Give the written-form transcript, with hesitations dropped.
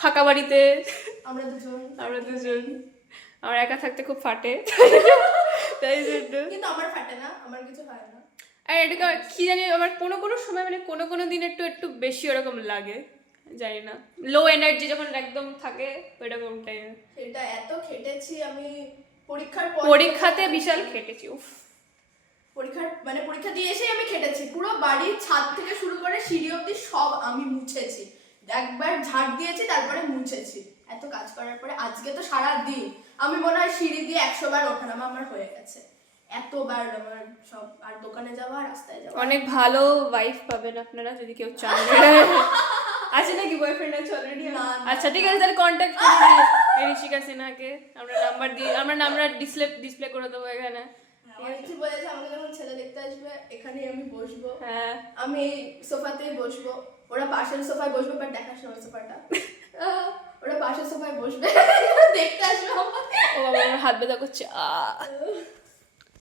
ফাঁকা বাড়িতে আমরা দুজন আমার একা থাকতে খুব ফাটে, তাই জন্য। কিন্তু আমার ফাটে না, আমার কিছু হয় না। আর এটাকে কি জানি আমার কোনো সময় মানে কোনো দিন একটু বেশি ওরকম লাগে, জানি না, লো এনার্জি যখন একদম থাকে ওইরকম টাইমে। এটা এত খেটেছি আমি পরীক্ষাতে বিশাল খেটেছি, উফ। পরীক্ষা দিয়ে এসেই আমি খেটেছি, পুরো বাড়ির ছাদ থেকে শুরু করে সিঁড়ি অবধি সব আমি মুছেছি, একবার ঝাড় দিয়েছি তারপরে মুছেছি। এত কাজ করার পরে আজকে তো সারা দিন আমি মনে হয় সিঁড়ি দিয়ে 100 বার ওঠানামা আমার হয়ে গেছে, এতবার আমার সব। আর দোকানে যাওয়া, রাস্তায় যাওয়া। অনেক ভালো ওয়াইফ পাবেন আপনারা যদি কেউ চান। আছে নাকি বয়ফ্রেন্ড আছে অলরেডি? আচ্ছা ঠিক আছে, তাহলে কন্ট্যাক্ট করে ঋষিকা সিনহাকে আমরা নাম্বার ডিসপ্লে করে দেবো এখানে। বলেছে আমাকে যখন ছেলে দেখতে আসবে এখানেই আমি বসবো, হ্যাঁ আমি এই সোফাতেই বসবো, ওরা পাশের সোফায় বসবে, বাট দেখার সময় সোফাটা ওরা পাশের সোফায় বসবে, দেখতে আসবে আমাকে। ও বাবা, আমার হাত ব্যথা করছে।